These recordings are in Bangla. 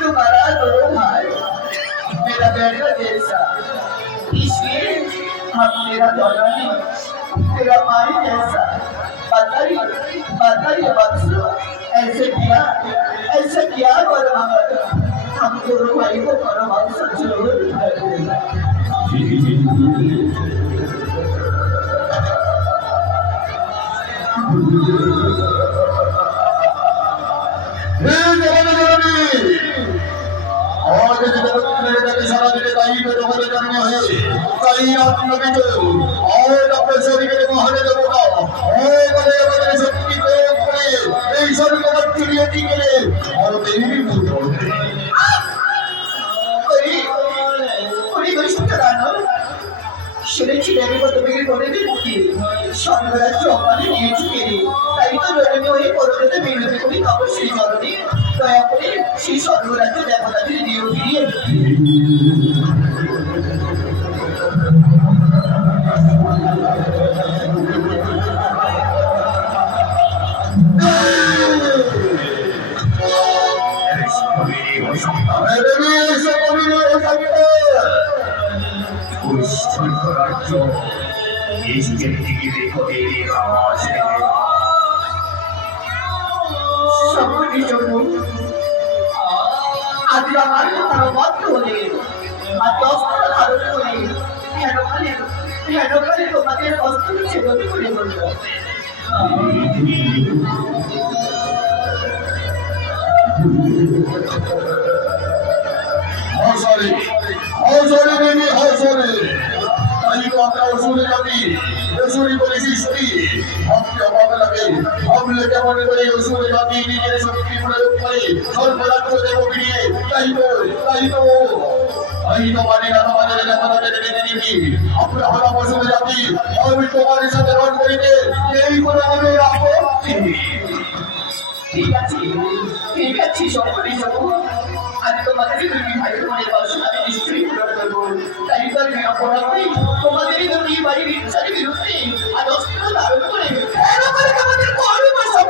तुम्हारा दो भाई मेरा बेटा जैसा, इसलिए हम तेरा दोनों ही तेरा भाई जैसा। बताइए बच्चों, ऐसे क्या बदमाश हम दोनों भाई को परमात्मा सच जरूर दिखाई देगा। आज जगत के सारा दिन कहीं पे दोहरे करने हैं, कहीं आप लोगों को और अपने शरीर के बाहर देगा, और बड़े बड़े शक्ति को अपने ईश्वर को बच्चे के लिए और तेरी भी पूजा होती है। कोई सुंदरानो শুনেছি দেবী তোমাকে করে দিই মুক্তি স্বর্গরাজ্য অপারে নিয়েছি কেড়ে, তাই তো জননী হয়ে পরলোকে বিরতি করি তপস্বী জননী দয়া করে সেই স্বর্গরাজ্য দেবতাদের দিয়ে ফিরিয়ে আজ আমার তারা বদ্ধ হলে আর দশটা ধারণ করে হেনকালে তোমাদের অস্ত্র সেবন করে বলল। हौसले हौसले बेबी हौसले ताई को अपना उसूल जाती उसूल को लिखी हम क्या बात लगे हम लेके बने बड़े उसूल जाती नीचे शक्ति बड़े ऊपर और बड़ा को देखो भी ताई तो माने ना पता दे दी अपना हला उसूल जाती और भी तुम्हारे साथ रोड करेंगे यही को हमें आपको ঠিক আছে সকলে যাবো। আজ তোমাদের দুটি ভাই বোনের বাসন আমি নিশ্চয়ই পূরণ করবো, তাই তো আমি অপরাধ করি তোমাদেরই দুটি বাড়ির ইচ্ছার বিরুদ্ধে আজ অস্ত্র ধারণ করে আমাদের করবে সব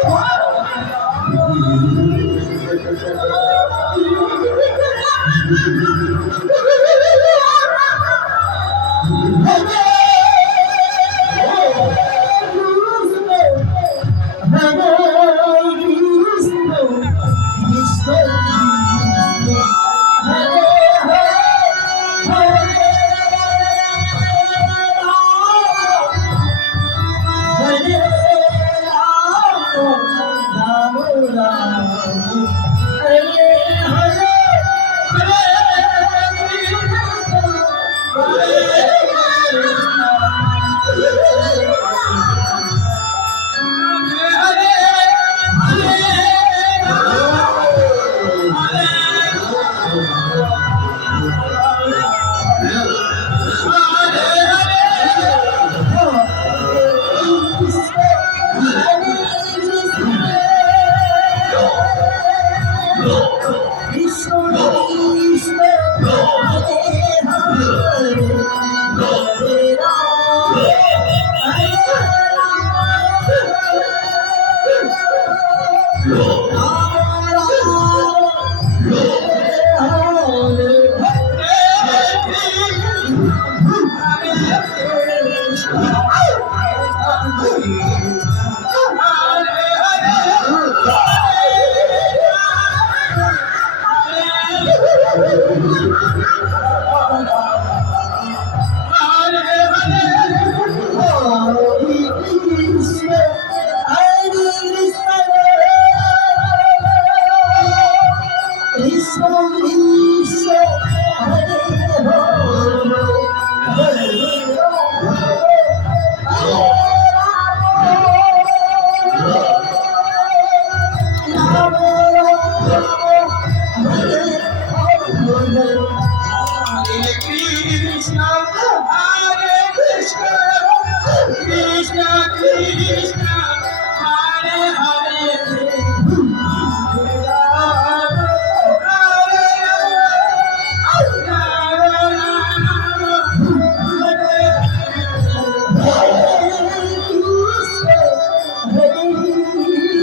Wow!